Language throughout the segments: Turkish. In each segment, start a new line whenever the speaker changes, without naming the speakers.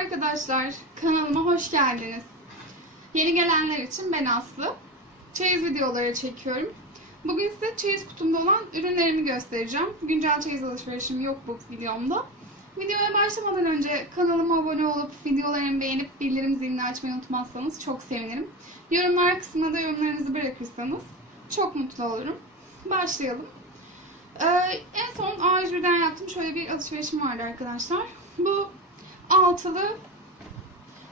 arkadaşlar, kanalıma hoş geldiniz. Yeni gelenler için ben Aslı. Çeyiz videoları çekiyorum. Bugün size çeyiz kutumda olan ürünlerimi göstereceğim. Güncel çeyiz alışverişim yok bu videomda. Videoya başlamadan önce kanalıma abone olup videolarımı beğenip bildirim zilini açmayı unutmazsanız çok sevinirim. Yorumlar kısmına da yorumlarınızı bırakırsanız çok mutlu olurum. Başlayalım. Ee, en son A101'den yaptığım şöyle bir alışverişim vardı arkadaşlar. Bu altılı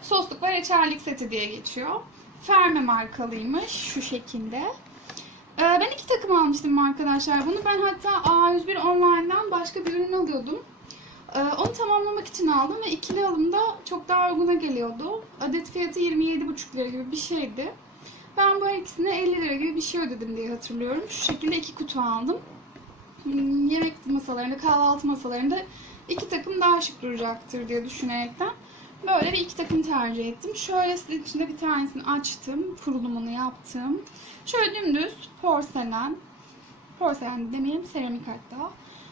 sosluk ve reçellik seti diye geçiyor. Ferme markalıymış şu şekilde. Ee, ben iki takım almıştım arkadaşlar. Bunu ben hatta A101 online'dan başka bir ürün alıyordum. Ee, onu tamamlamak için aldım ve ikili alımda çok daha uyguna geliyordu. Adet fiyatı 27,5 lira gibi bir şeydi. Ben bu her ikisine 50 lira gibi bir şey ödedim diye hatırlıyorum. Şu şekilde iki kutu aldım. Hmm, Yemek masalarında, kahvaltı masalarında iki takım daha şık duracaktır diye düşünerekten böyle bir iki takım tercih ettim. Şöyle sizin içinde bir tanesini açtım. Kurulumunu yaptım. Şöyle dümdüz porselen, porselen demeyelim seramik hatta.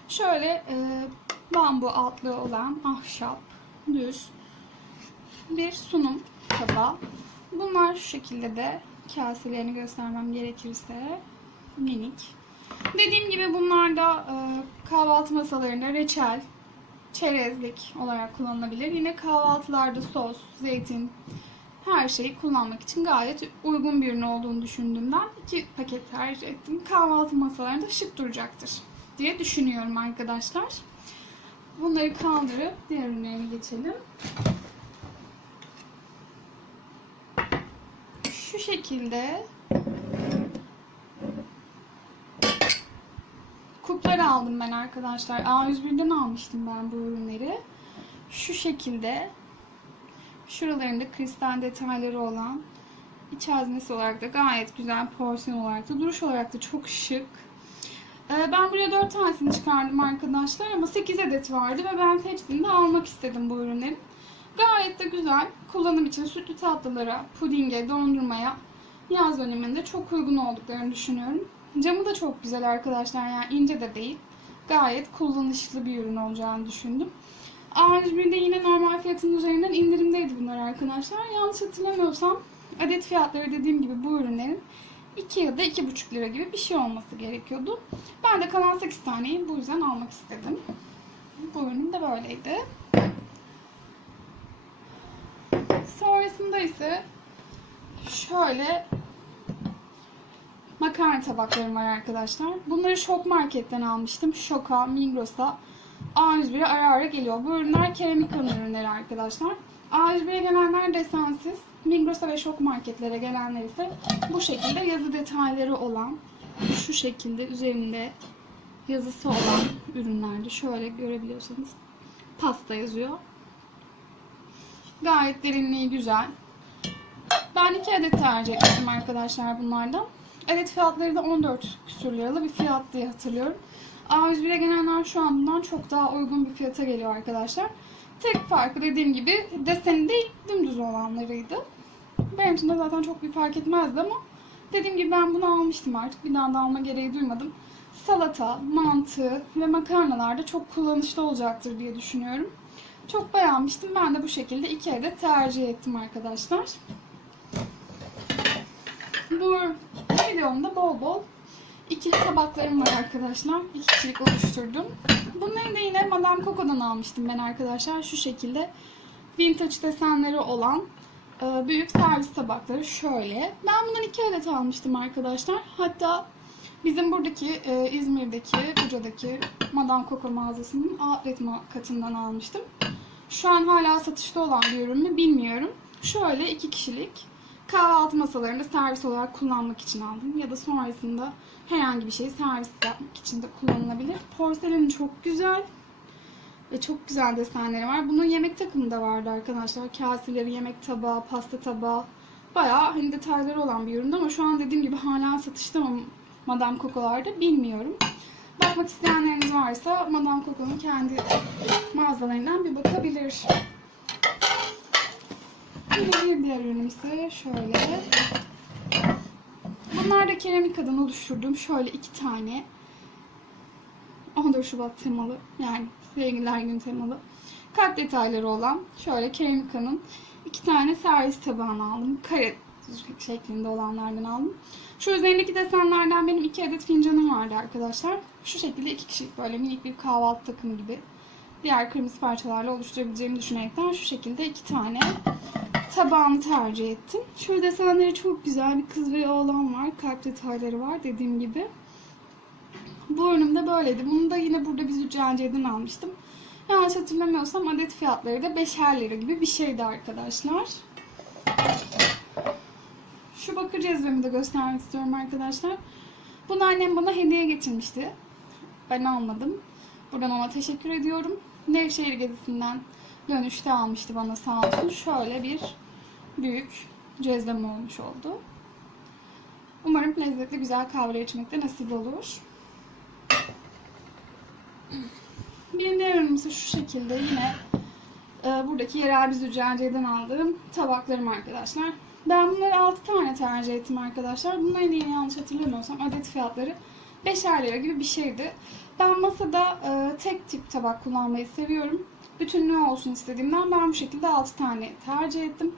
Şöyle e, bambu altlığı olan ahşap, düz bir sunum tabağı. Bunlar şu şekilde de kaselerini göstermem gerekirse minik. Dediğim gibi bunlar da e, kahvaltı masalarında reçel, çerezlik olarak kullanılabilir. Yine kahvaltılarda sos, zeytin, her şeyi kullanmak için gayet uygun bir ürün olduğunu düşündüğümden iki paket tercih ettim. Kahvaltı masalarında şık duracaktır diye düşünüyorum arkadaşlar. Bunları kaldırıp diğer ürünlerine geçelim. Şu şekilde kuplar aldım ben arkadaşlar. A101'den almıştım ben bu ürünleri. Şu şekilde şuralarında kristal detayları olan iç haznesi olarak da gayet güzel porsiyon olarak da duruş olarak da çok şık. Ee, Ben buraya 4 tanesini çıkardım arkadaşlar ama 8 adet vardı ve ben hepsini de almak istedim bu ürünlerin. Gayet de güzel. Kullanım için sütlü tatlılara, pudinge, dondurmaya yaz döneminde çok uygun olduklarını düşünüyorum. Camı da çok güzel arkadaşlar yani ince de değil. Gayet kullanışlı bir ürün olacağını düşündüm. A101'de yine normal fiyatının üzerinden indirimdeydi bunlar arkadaşlar. Yanlış hatırlamıyorsam adet fiyatları dediğim gibi bu ürünlerin 2 ya da 2,5 lira gibi bir şey olması gerekiyordu. Ben de kalan 8 taneyi bu yüzden almak istedim. Bu ürün de böyleydi. Sonrasında ise şöyle makarna tabaklarım var arkadaşlar. Bunları Şok Market'ten almıştım. Şok'a, Migros'a, A101'e ara ara geliyor. Bu ürünler keramik ürünleri arkadaşlar. A101'e gelenler desensiz. Migros'a ve Şok Marketlere gelenler ise bu şekilde yazı detayları olan şu şekilde üzerinde yazısı olan ürünlerde şöyle görebiliyorsanız pasta yazıyor. Gayet derinliği güzel. Ben iki adet tercih ettim arkadaşlar bunlardan. Adet fiyatları da 14 küsür liralı bir fiyat diye hatırlıyorum. A101'e gelenler şu an bundan çok daha uygun bir fiyata geliyor arkadaşlar. Tek farkı dediğim gibi deseni de dümdüz olanlarıydı. Benim için de zaten çok bir fark etmezdi ama dediğim gibi ben bunu almıştım artık. Bir daha da alma gereği duymadım. Salata, mantı ve makarnalarda çok kullanışlı olacaktır diye düşünüyorum. Çok beğenmiştim. Ben de bu şekilde iki adet tercih ettim arkadaşlar. Bu videomda bol bol ikili tabaklarım var arkadaşlar. İki kişilik oluşturdum. Bunları da yine Madame Coco'dan almıştım ben arkadaşlar. Şu şekilde vintage desenleri olan e, büyük servis tabakları şöyle. Ben bundan iki adet almıştım arkadaşlar. Hatta bizim buradaki e, İzmir'deki, Buca'daki Madame Coco mağazasının outlet katından almıştım. Şu an hala satışta olan bir ürün mü bilmiyorum. Şöyle iki kişilik kahvaltı masalarında servis olarak kullanmak için aldım. Ya da sonrasında herhangi bir şeyi servis yapmak için de kullanılabilir. Porseleni çok güzel. Ve çok güzel desenleri var. Bunun yemek takımı da vardı arkadaşlar. Kaseleri, yemek tabağı, pasta tabağı. Bayağı hani detayları olan bir ürün ama şu an dediğim gibi hala satışta mı Madame Coco'larda bilmiyorum. Bakmak isteyenleriniz varsa Madame Coco'nun kendi mağazalarından bir bakabilir. Bir diğer ürünüm ise şöyle. Bunlar da keramikadan oluşturduğum şöyle iki tane 14 Şubat temalı yani sevgililer günü temalı kalp detayları olan şöyle Keramika'nın iki tane servis tabağını aldım. Kare şeklinde olanlardan aldım. Şu üzerindeki desenlerden benim iki adet fincanım vardı arkadaşlar. Şu şekilde iki kişilik böyle minik bir kahvaltı takımı gibi diğer kırmızı parçalarla oluşturabileceğimi düşünerekten şu şekilde iki tane tabağını tercih ettim. Şu desenleri çok güzel. Bir kız ve oğlan var. Kalp detayları var dediğim gibi. Bu ürünüm de böyleydi. Bunu da yine burada bir züccaciyeden almıştım. Yanlış hatırlamıyorsam adet fiyatları da 5'er lira gibi bir şeydi arkadaşlar. Şu bakır cezvemi de göstermek istiyorum arkadaşlar. Bunu annem bana hediye getirmişti. Ben almadım. Buradan ona teşekkür ediyorum. Nevşehir gezisinden dönüşte almıştı bana sağ olsun. Şöyle bir büyük cezvem olmuş oldu. Umarım lezzetli güzel kahve içmekte nasip olur. Bir diğer ürünüm ise şu şekilde yine e, buradaki yerel bir züccaciyeden aldığım tabaklarım arkadaşlar. Ben bunları 6 tane tercih ettim arkadaşlar. Bunların yine yanlış hatırlamıyorsam adet fiyatları 5'er lira gibi bir şeydi. Ben masada e, tek tip tabak kullanmayı seviyorum. Bütünlüğü olsun istediğimden ben bu şekilde 6 tane tercih ettim.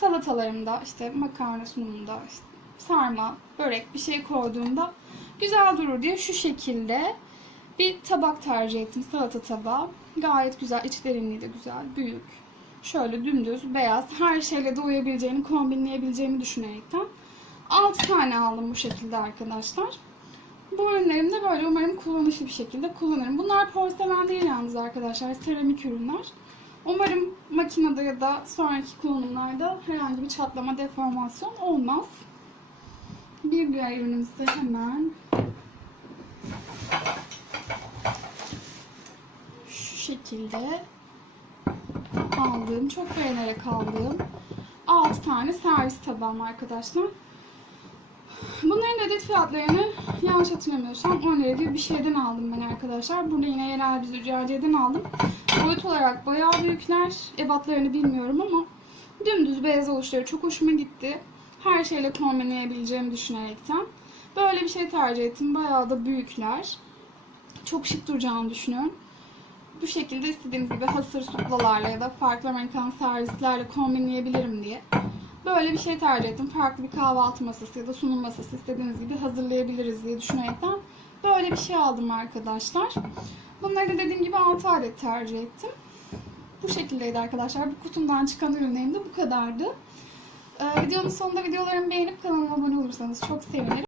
Salatalarımda işte makarna sunumunda işte sarma, börek bir şey koyduğumda güzel durur diye şu şekilde bir tabak tercih ettim. Salata tabağı. Gayet güzel. iç derinliği de güzel. Büyük. Şöyle dümdüz, beyaz. Her şeyle de kombinleyebileceğimi düşünerekten 6 tane aldım bu şekilde arkadaşlar. Bu ürünlerim de böyle umarım kullanışlı bir şekilde kullanırım. Bunlar porselen değil yalnız arkadaşlar. Seramik ürünler. Umarım makinede ya da sonraki kullanımlarda herhangi bir çatlama, deformasyon olmaz. Bir diğer ürünümüz de hemen şu şekilde aldığım, çok beğenerek aldığım 6 tane servis tabağım arkadaşlar. Bunların adet fiyatlarını yanlış hatırlamıyorsam 10 lira gibi bir şeyden aldım ben arkadaşlar. Burada yine yerel bir züccaciyeden aldım. Boyut olarak bayağı büyükler. Ebatlarını bilmiyorum ama dümdüz beyaz oluşları çok hoşuma gitti. Her şeyle kombinleyebileceğimi düşünerekten. Böyle bir şey tercih ettim. Bayağı da büyükler. Çok şık duracağını düşünüyorum. Bu şekilde istediğim gibi hasır suplalarla ya da farklı Amerikan servislerle kombinleyebilirim diye. Böyle bir şey tercih ettim. Farklı bir kahvaltı masası ya da sunum masası istediğiniz gibi hazırlayabiliriz diye düşünerekten böyle bir şey aldım arkadaşlar. Bunları da dediğim gibi 6 adet tercih ettim. Bu şekildeydi arkadaşlar. Bu kutumdan çıkan ürünlerim de bu kadardı. Ee, videonun sonunda videolarımı beğenip kanalıma abone olursanız çok sevinirim.